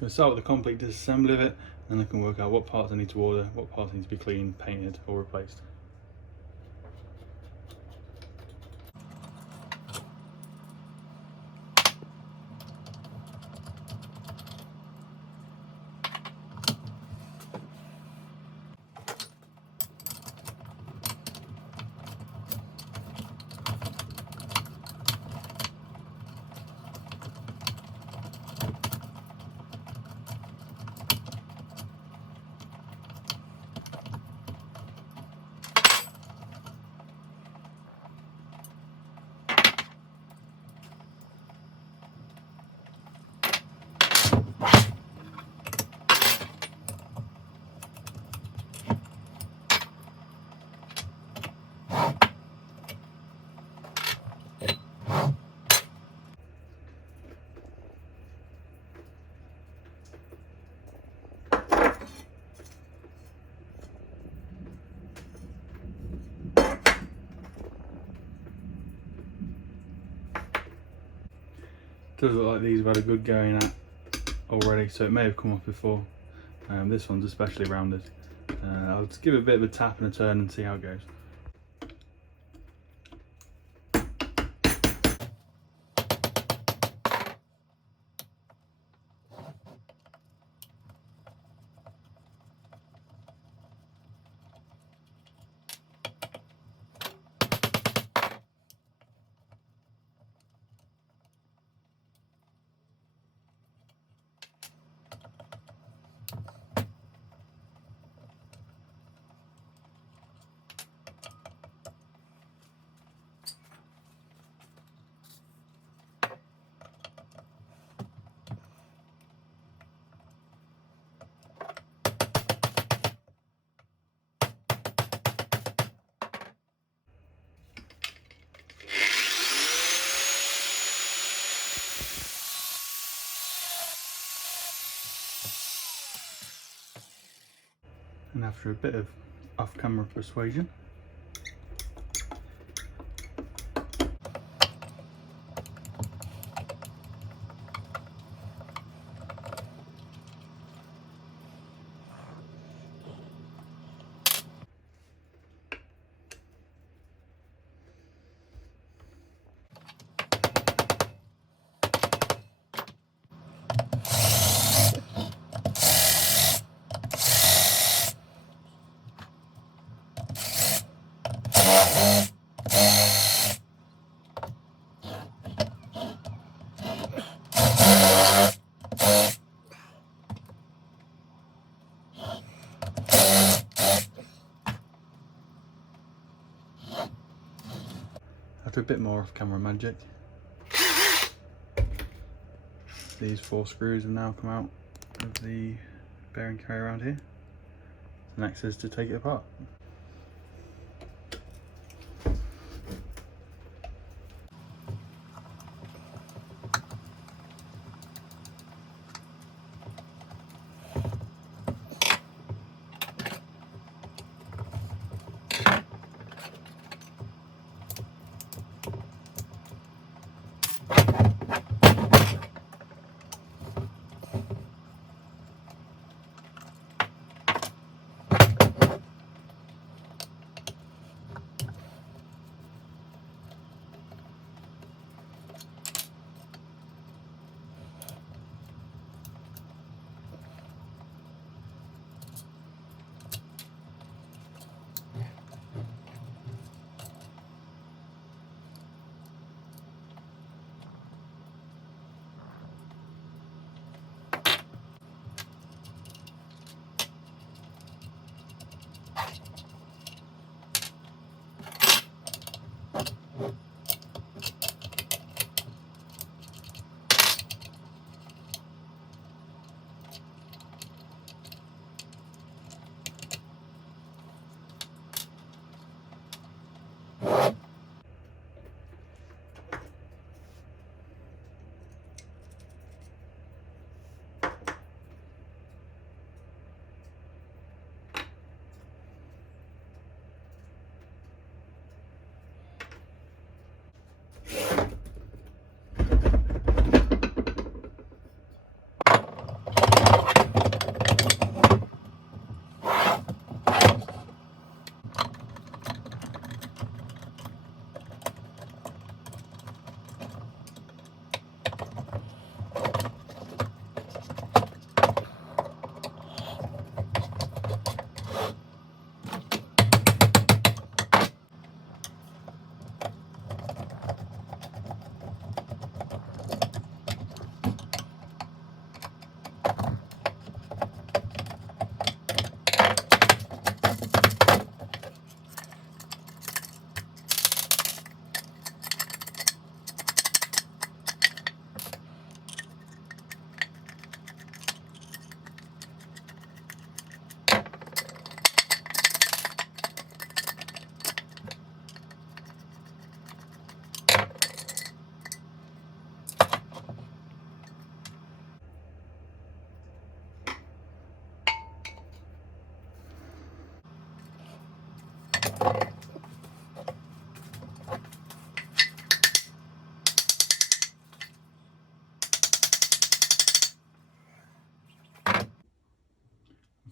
going to start with a complete disassembly of it, and then I can work out what parts I need to order, what parts need to be cleaned, painted or replaced. Does look like these have had a good going at already, so it may have come off before. This one's especially rounded. I'll just give it a bit of a tap and a turn and see how it goes. And after a bit of off-camera persuasion, after a bit more off-camera magic, these 4 screws have now come out of the bearing carry around here. The next is to take it apart.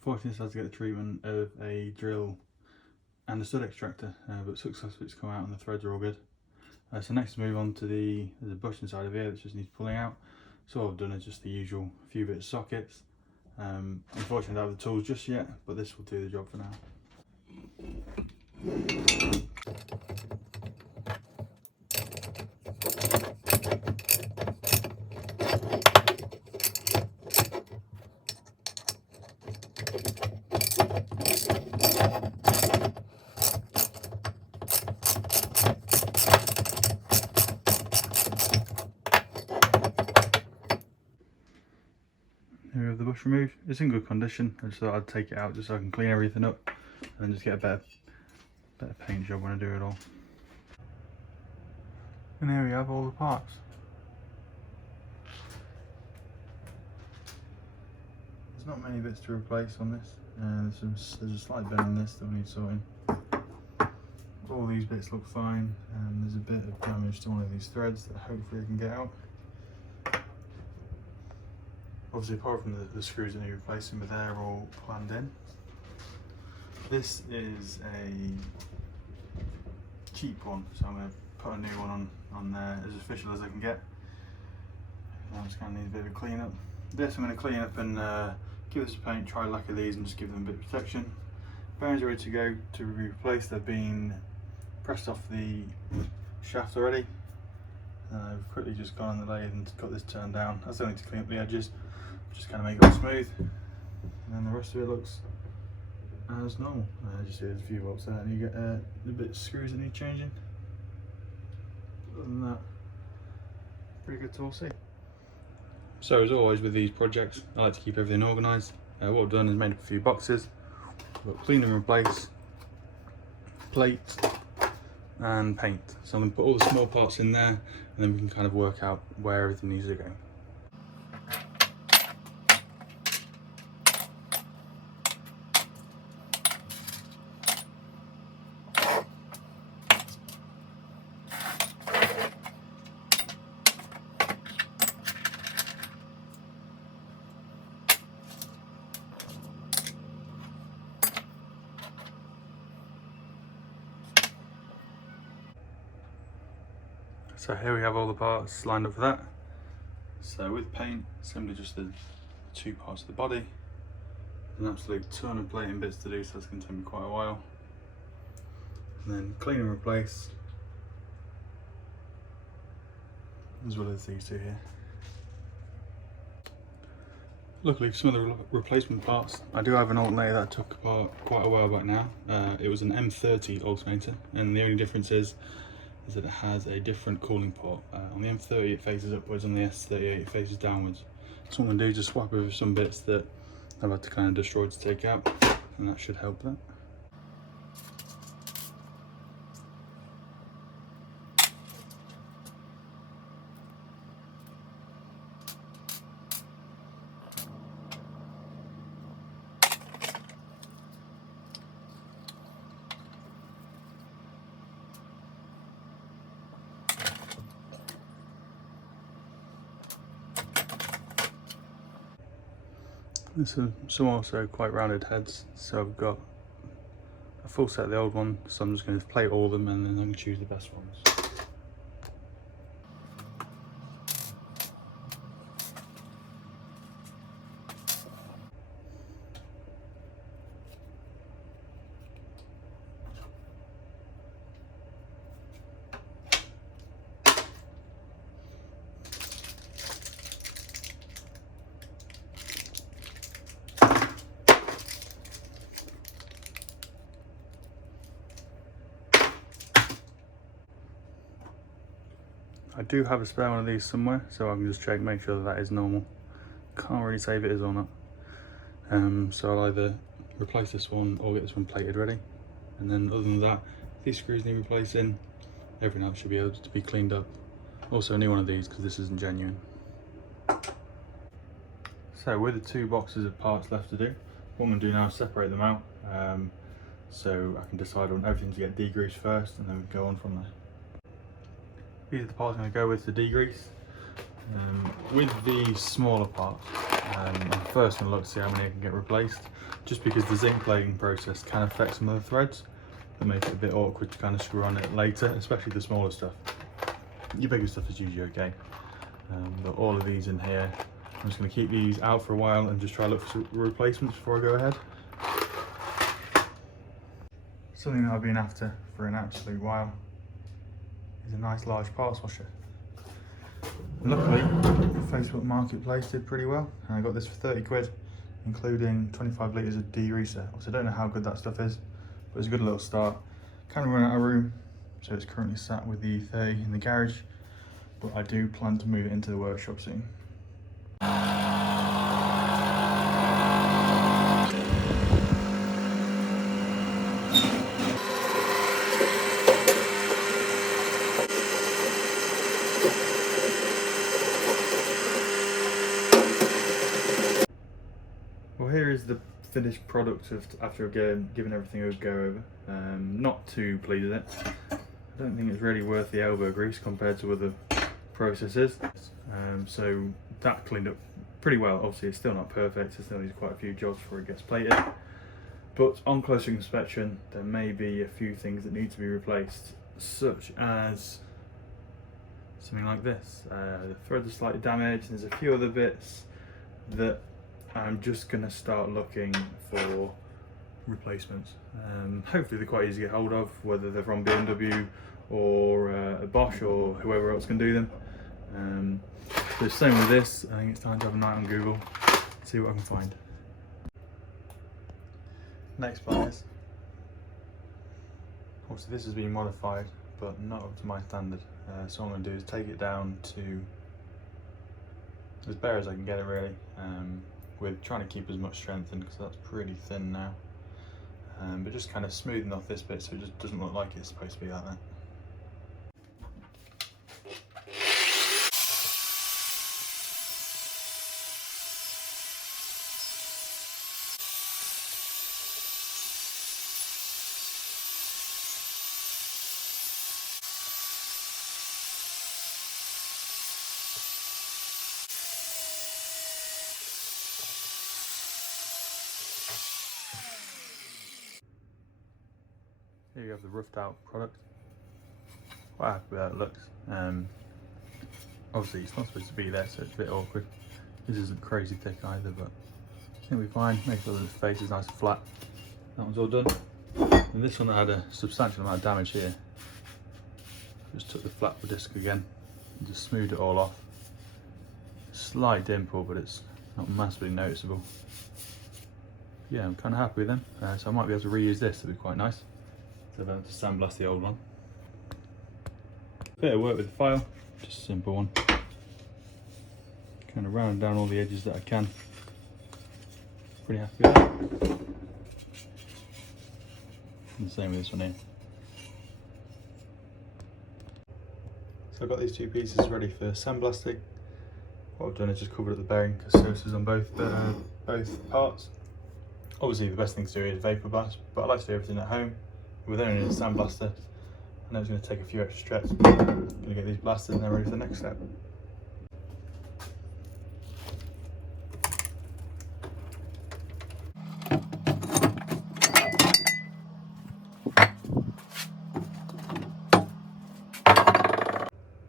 Unfortunately, this has to get the treatment of a drill and a stud extractor, but successfully it's come out and the threads are all good. So next to move on to there's a bush inside of here that just needs pulling out. So all I've done is just the usual few bits of sockets. Unfortunately I don't have the tools just yet, but this will do the job for now. Here we have the bush removed. It's in good condition. I just thought I'd take it out just so I can clean everything up and then just get a better paint job when I do it all. And here we have all the parts. There's not many bits to replace on this. There's a slight bend in this that needs sorting. All these bits look fine, and there's a bit of damage to one of these threads that hopefully I can get out. Obviously, apart from the screws that need replacing, but they're all planned in. This is a cheap one, so I'm going to put a new one on there as official as I can get. I'm just going to need a bit of a clean up. This I'm going to clean up and give this a paint, try a lack of these and just give them a bit of protection. Bearings are ready to go to be replaced. They've been pressed off the shaft already. I've quickly just gone on the lathe and got this turned down. That's only to clean up the edges, just kind of make it all smooth. And then the rest of it looks as normal. Just there's a few bolts there and you get a bit of screws that need changing. Other than that, pretty good to all see. So as always with these projects, I like to keep everything organised. What I've done is made up a few boxes. I've got clean and replace, plate and paint. So I'm going to put all the small parts in there and then we can kind of work out where everything needs to go. So here we have all the parts lined up for that. So with paint, simply just the two parts of the body. An absolute ton of plating bits to do, so that's going to take me quite a while. And then clean and replace, as well as these two here. Luckily for some of the replacement parts, I do have an alternator that I took apart quite a while back now. It was an M30 alternator, and the only difference is that it has a different cooling port. On the M30 it faces upwards, on the S38 it faces downwards. So what I'm going to do is just swap over some bits that I've had to kind of destroy to take out, and that should help that. There's some also quite rounded heads, so I've got a full set of the old one, so I'm just going to plate all of them and then I'm going to choose the best ones. I do have a spare one of these somewhere, so I can just check, make sure that is normal. Can't really say if it is or not. So I'll either replace this one or get this one plated ready. And then other than that, if these screws need replacing, everything else should be able to be cleaned up. Also a new one of these because this isn't genuine. So with the two boxes of parts left to do, what I'm going to do now is separate them out. So I can decide on everything to get degreased first and then we go on from there. These are the parts I'm going to go with to degrease. With the smaller parts, I'm first going to look to see how many I can get replaced, just because the zinc plating process can affect some of the threads that make it a bit awkward to kind of screw on it later, especially the smaller stuff. Your bigger stuff is usually okay, but all of these in here, I'm just going to keep these out for a while and just try to look for replacements before I go ahead. Something that I've been after for an absolute while is a nice large parts washer. Luckily, Facebook Marketplace did pretty well, and I got this for 30 quid, including 25 litres of degreaser. So I don't know how good that stuff is, but it's a good little start. Kind of run out of room, so it's currently sat with the E30 in the garage, but I do plan to move it into the workshop soon. Well, here is the finished product after again giving everything a go over. Not too pleased with it. I don't think it's really worth the elbow grease compared to other processes. So that cleaned up pretty well. Obviously it's still not perfect, it still needs quite a few jobs before it gets plated. But on closer inspection there may be a few things that need to be replaced, such as something like this. The threads are slightly damaged, and there's a few other bits that I'm just going to start looking for replacements. Hopefully they're quite easy to get hold of, whether they're from BMW or Bosch or whoever else can do them. The same with this. I think it's time to have a night on Google, see what I can find. Next pliers. Obviously this has been modified, but not up to my standard. So what I'm going to do is take it down to as bare as I can get it, really. With trying to keep as much strength in, because that's pretty thin now. But just kind of smoothing off this bit so it just doesn't look like it's supposed to be like that. Here you have the roughed out product. Quite happy with how it looks. Obviously it's not supposed to be there, so it's a bit awkward. This isn't crazy thick either, but I think we're fine. Make sure that the face is nice and flat. That one's all done. And this one had a substantial amount of damage here. Just took the flat disc again and just smoothed it all off. Slight dimple, but it's not massively noticeable. Yeah, I'm kind of happy with them. So I might be able to reuse this, it'd be quite nice. So I've had to sandblast the old one. Bit of work with the file, just a simple one. Kind of round down all the edges that I can. Pretty happy with that. And the same with this one here. So I've got these two pieces ready for sandblasting. What I've done is just covered up the bearing surfaces on both parts. Obviously the best thing to do is vapor blast, but I like to do everything at home with only a sandblaster. I know it's going to take a few extra steps, but I'm going to get these blasted and then ready for the next step.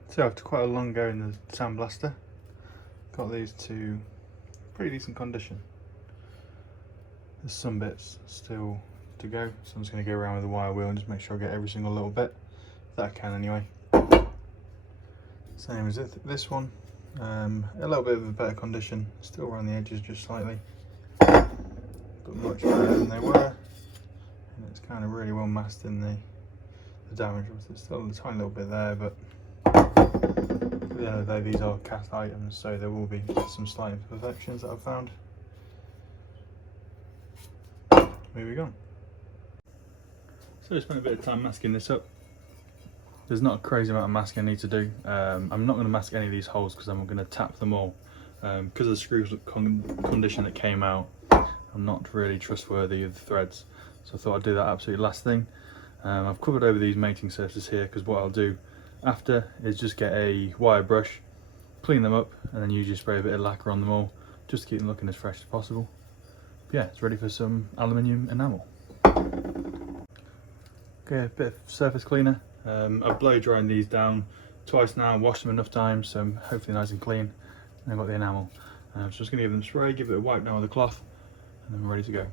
So after quite a long go in the sandblaster, got these to pretty decent condition. There's some bits still to go, so I'm just going to go around with the wire wheel and just make sure I get every single little bit that I can anyway. Same as this one, a little bit of a better condition, still around the edges just slightly, but much better than they were, and it's kind of really well masked in the damage. There's still a tiny little bit there, but at the end of the day these are cast items, so there will be some slight imperfections that I've found. Moving on. So I spent a bit of time masking this up. There's not a crazy amount of masking I need to do. I'm not going to mask any of these holes because I'm going to tap them all. Because of the screw condition that came out, I'm not really trustworthy of the threads. So I thought I'd do that absolutely last thing. I've covered over these mating surfaces here because what I'll do after is just get a wire brush, clean them up, and then usually spray a bit of lacquer on them all just to keep them looking as fresh as possible. But yeah, it's ready for some aluminium enamel. Okay, a bit of surface cleaner. I've blow dried these down twice now, washed them enough times, so I'm hopefully nice and clean. And I've got the enamel. So I'm just going to give them a spray, give it a wipe down with a cloth, and then we're ready to go.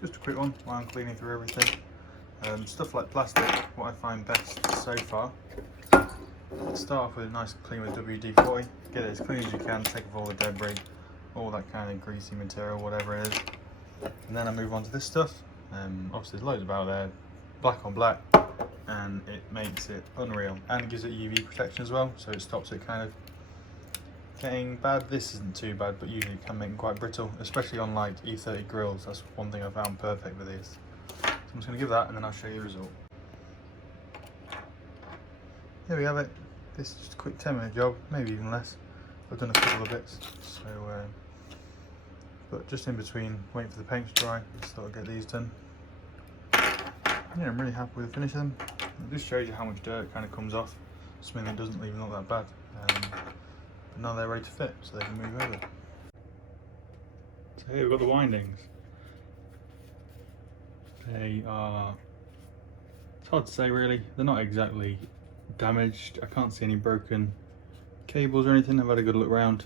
Just a quick one while I'm cleaning through everything. Stuff like plastic, what I find best so far. Start off with a nice clean with WD-40, get it as clean as you can, take off all the debris, all that kind of greasy material, whatever it is. And then I move on to this stuff. Obviously there's loads about there, black on black, and it makes it unreal. And it gives it UV protection as well, so it stops it kind of getting bad. This isn't too bad, but usually it can make them quite brittle, especially on like E30 grills. That's one thing I found perfect with these. So I'm just going to give that and then I'll show you the result. Here we have it. This is just a quick 10-minute job, maybe even less. I've done a couple of bits, so but just in between waiting for the paint to dry, just thought I'd get these done. Yeah, I'm really happy with the finish of them. It just shows you how much dirt kind of comes off, something that doesn't even look that bad. But now they're ready to fit, so they can move over. So here we've got the windings. They are, it's hard to say really, they're not exactly damaged. I can't see any broken cables or anything. I've had a good look around.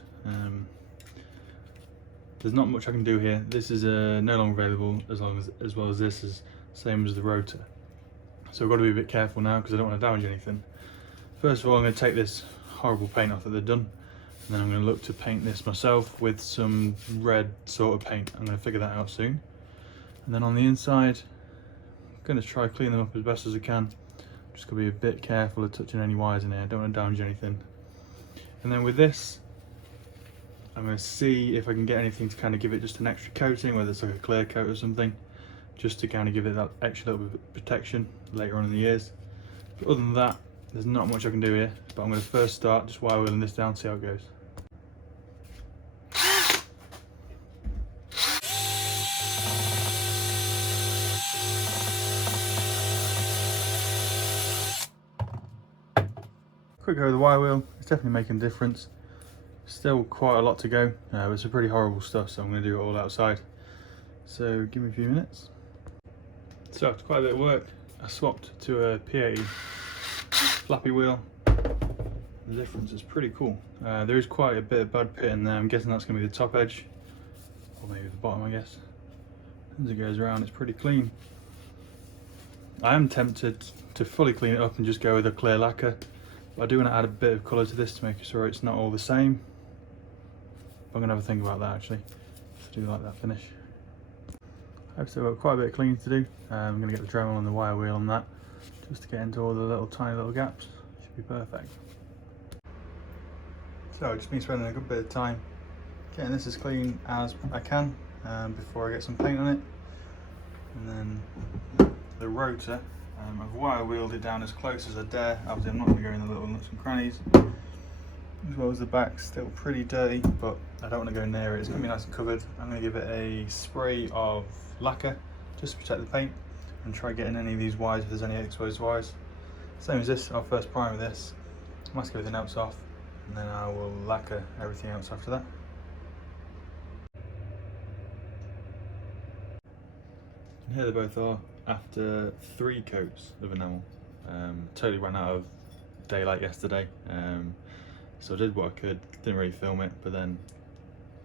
There's not much I can do here. This is no longer available as well as this is same as the rotor. So I've got to be a bit careful now because I don't want to damage anything. First of all, I'm going to take this horrible paint off that they've done, and then I'm going to look to paint this myself with some red sort of paint. I'm going to figure that out soon. And then on the inside, I'm going to try clean them up as best as I can. Just going to be a bit careful of touching any wires in here. I don't want to damage anything. And then with this, I'm going to see if I can get anything to kind of give it just an extra coating, whether it's like a clear coat or something, just to kind of give it that extra little bit of protection later on in the years. But other than that, there's not much I can do here, but I'm going to first start just wire wheeling this down, see how it goes. Quick go with the wire wheel, it's definitely making a difference. Still quite a lot to go, it's a pretty horrible stuff, so I'm going to do it all outside. So give me a few minutes. So after quite a bit of work, I swapped to a P80 flappy wheel. The difference is pretty cool. There is quite a bit of bad pit in there. I'm guessing that's going to be the top edge, or maybe the bottom, I guess. As it goes around, it's pretty clean. I am tempted to fully clean it up and just go with a clear lacquer, but I do want to add a bit of colour to this to make sure it's not all the same. I'm going to have a think about that actually, to do like that finish. I've still got quite a bit of cleaning to do. I'm going to get the Dremel and the wire wheel on that, just to get into all the tiny little gaps. Should be perfect. So I've just been spending a good bit of time getting this as clean as I can before I get some paint on it. And then the rotor, I've wire wheeled it down as close as I dare. Obviously I'm not going to go in the little nooks and crannies. As well as the back, still pretty dirty, but I don't want to go near it. It's going to be nice and covered. I'm going to give it a spray of lacquer just to protect the paint and try getting any of these wires if there's any exposed wires. Same as this, I'll first prime with this, mask everything else off, and then I will lacquer everything else after that. And here they both are after 3 coats of enamel. Totally ran out of daylight yesterday, so I did what I could, didn't really film it, but then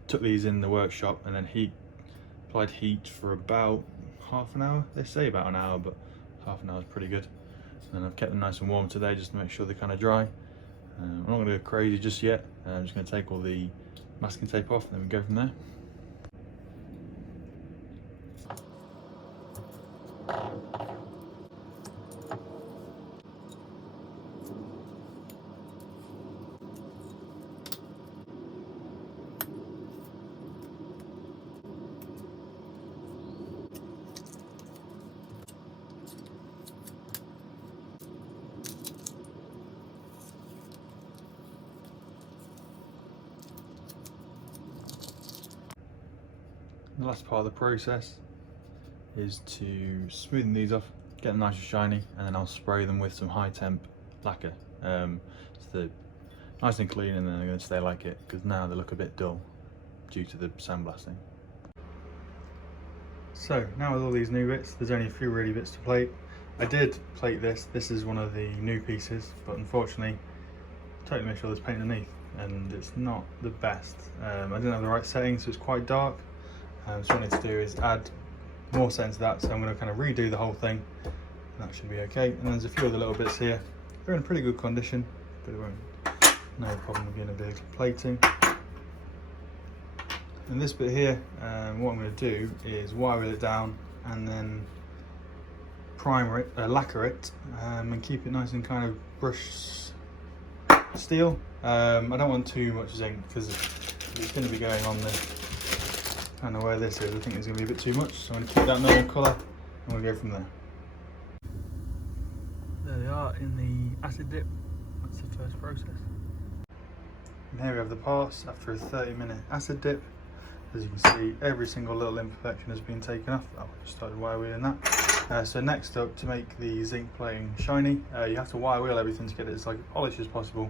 took these in the workshop and then applied heat for about half an hour. They say about an hour, but half an hour is pretty good. And then I've kept them nice and warm today just to make sure they're kind of dry. I'm not going to go crazy just yet. I'm just going to take all the masking tape off and then we go from there. The last part of the process is to smoothen these off, get them nice and shiny, and then I'll spray them with some high temp lacquer. So they're nice and clean, and then they're going to stay like it, because now they look a bit dull due to the sandblasting. So now with all these new bits, there's only a few really bits to plate. I did plate this. This is one of the new pieces, but unfortunately totally missed all this paint underneath, and it's not the best. I didn't have the right settings, so it's quite dark. So what I need to do is add more settings to that, so I'm going to kind of redo the whole thing. That should be okay. And there's a few other little bits here. They're in pretty good condition, but it won't, no problem with being a big plating. And this bit here, what I'm going to do is wire it down and then primer it, lacquer it, and keep it nice and kind of brushed steel. I don't want too much zinc, because it's going to be going on the kind of where this is. I think it's going to be a bit too much, so I'm going to keep that normal colour and we'll go from there. There they are in the acid dip. That's the first process. And here we have the parts after a 30-minute acid dip. As you can see, every single little imperfection has been taken off. I just started wire wheeling that. So next up, to make the zinc plating shiny, you have to wire wheel everything to get it as like polished as possible.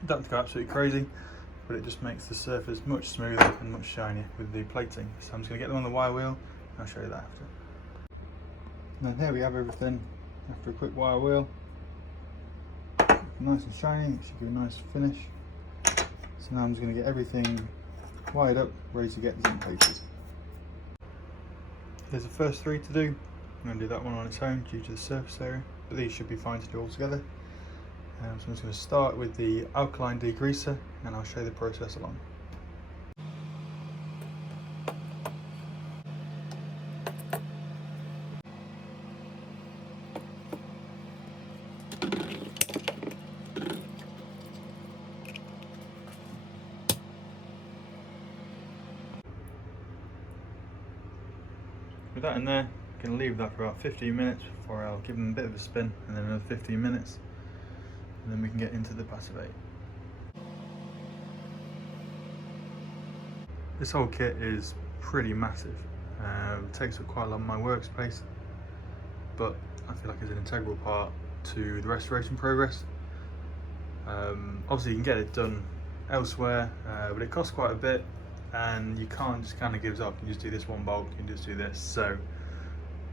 You don't have to go absolutely crazy, but it just makes the surface much smoother and much shinier with the plating. So I'm just going to get them on the wire wheel, and I'll show you that after. And then here we have everything after a quick wire wheel. Nice and shiny, it should give a nice finish. So now I'm just going to get everything wired up, ready to get zinc plated. There's the first three to do. I'm going to do that one on its own due to the surface area, but these should be fine to do all together. So I'm just going to start with the alkaline degreaser, and I'll show you the process along. With that in there, I'm going to leave that for about 15 minutes before I'll give them a bit of a spin, and then another 15 minutes, and then we can get into the passivate. This whole kit is pretty massive. It takes up quite a lot of my workspace, but I feel like it's an integral part to the restoration progress. Obviously you can get it done elsewhere, but it costs quite a bit, and you can't just kind of give up and just do this one bolt, you can just do this. So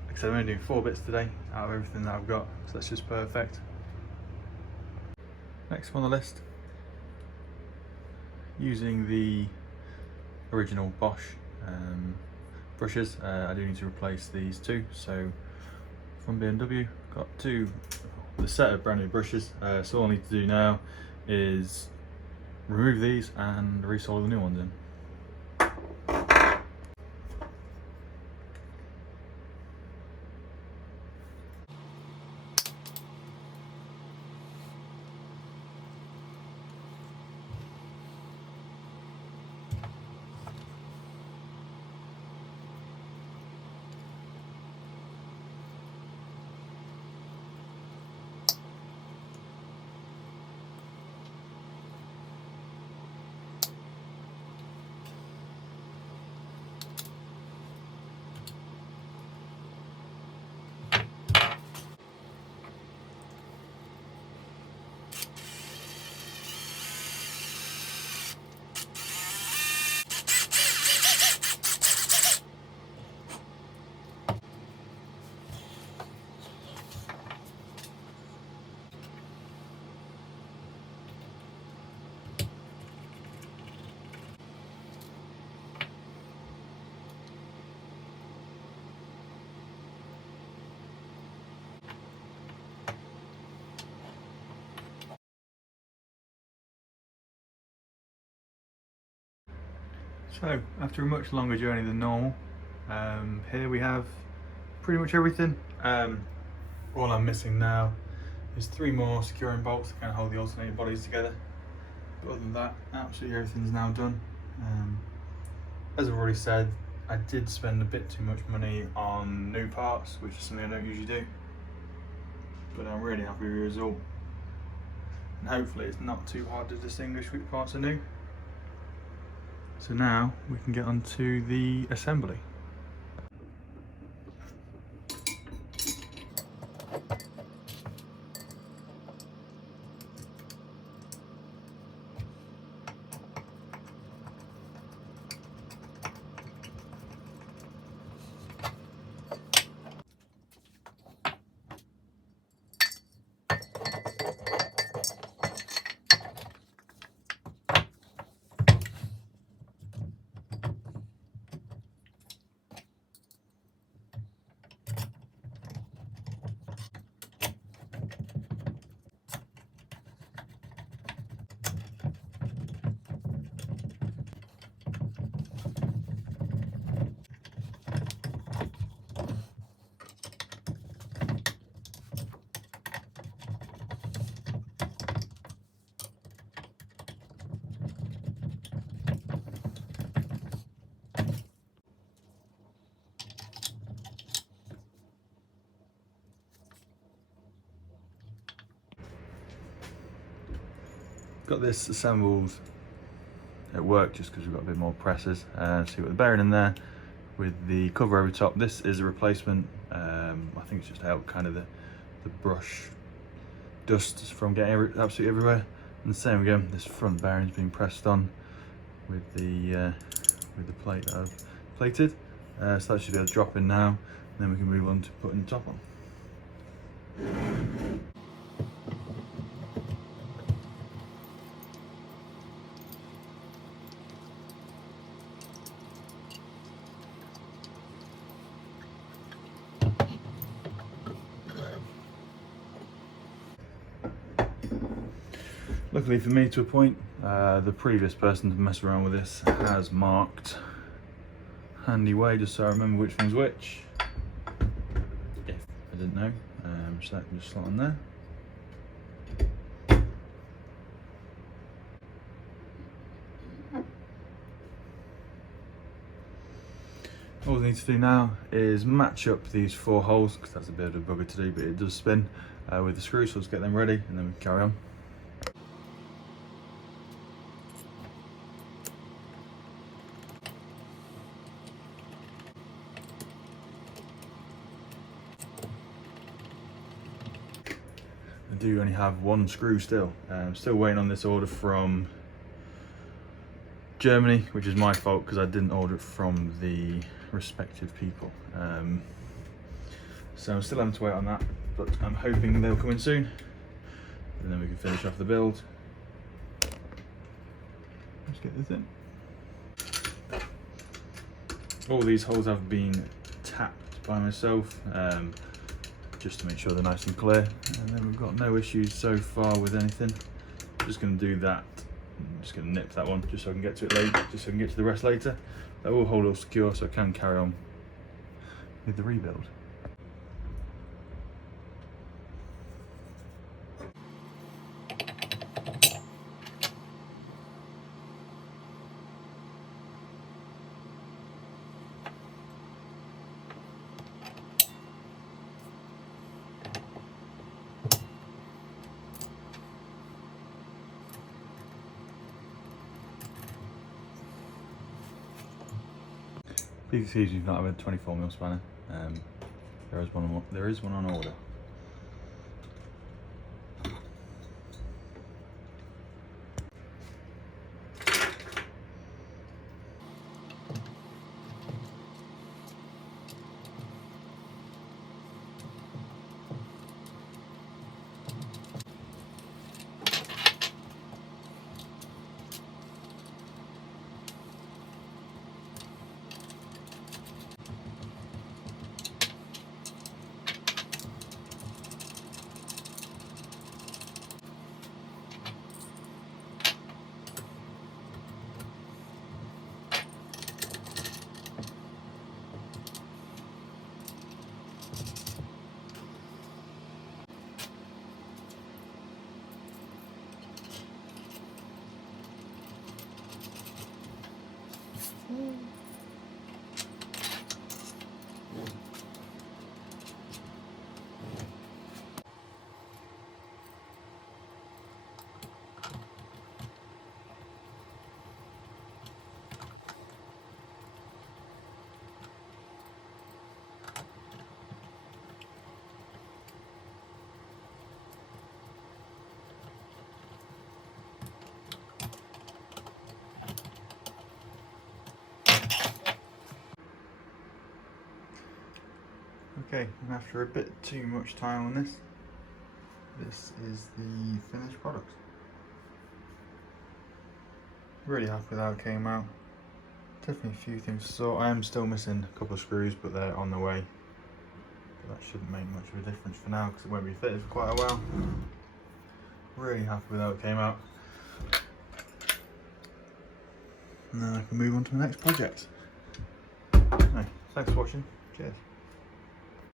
like I said, I'm only doing 4 bits today out of everything that I've got, so that's just perfect. Next on the list, using the original Bosch brushes, I do need to replace these two. So from BMW, got the set of brand new brushes, so all I need to do now is remove these and resolder the new ones in. So after a much longer journey than normal, here we have pretty much everything. All I'm missing now is 3 more securing bolts to kind of hold the alternating bodies together. But other than that, absolutely everything's now done. As I've already said, I did spend a bit too much money on new parts, which is something I don't usually do. But I'm really happy with the result. And hopefully it's not too hard to distinguish which parts are new. So now we can get on to the assembly. Got this assembled at work just because we've got a bit more presses. So you've got the bearing in there with the cover over top. This is a replacement. I think it's just to help kind of the brush dust from getting absolutely everywhere. And the same again, this front bearing is being pressed on with the plate that I've plated. So that should be able to drop in now, and then we can move on to putting the top on. Luckily for me, to a point, the previous person to mess around with this has marked handy way, just so I remember which one's which. If I didn't know, so that can just slot on there. All we need to do now is match up these 4 holes, because that's a bit of a bugger to do, but it does spin with the screws, so let's get them ready and then we can carry on. I do only have 1 screw still. I'm still waiting on this order from Germany, which is my fault because I didn't order it from the respective people. So I'm still having to wait on that, but I'm hoping they'll come in soon and then we can finish off the build. Let's get this in. All these holes have been tapped by myself, just to make sure they're nice and clear, and then we've got no issues so far with anything. I'm just going to do that. I'm just going to nip that one just so I can get to it later, just so I can get to the rest later. That will hold it all secure so I can carry on with the rebuild. Please excuse me if not have a 24mm spanner. There is one on order. Okay, and after a bit too much time on this, this is the finished product. Really happy with how it came out. Definitely a few things to sort. I am still missing a couple of screws, but they're on the way. But that shouldn't make much of a difference for now because it won't be fitted for quite a while. Really happy with how it came out. And then I can move on to the next project. Anyway, thanks for watching. Cheers.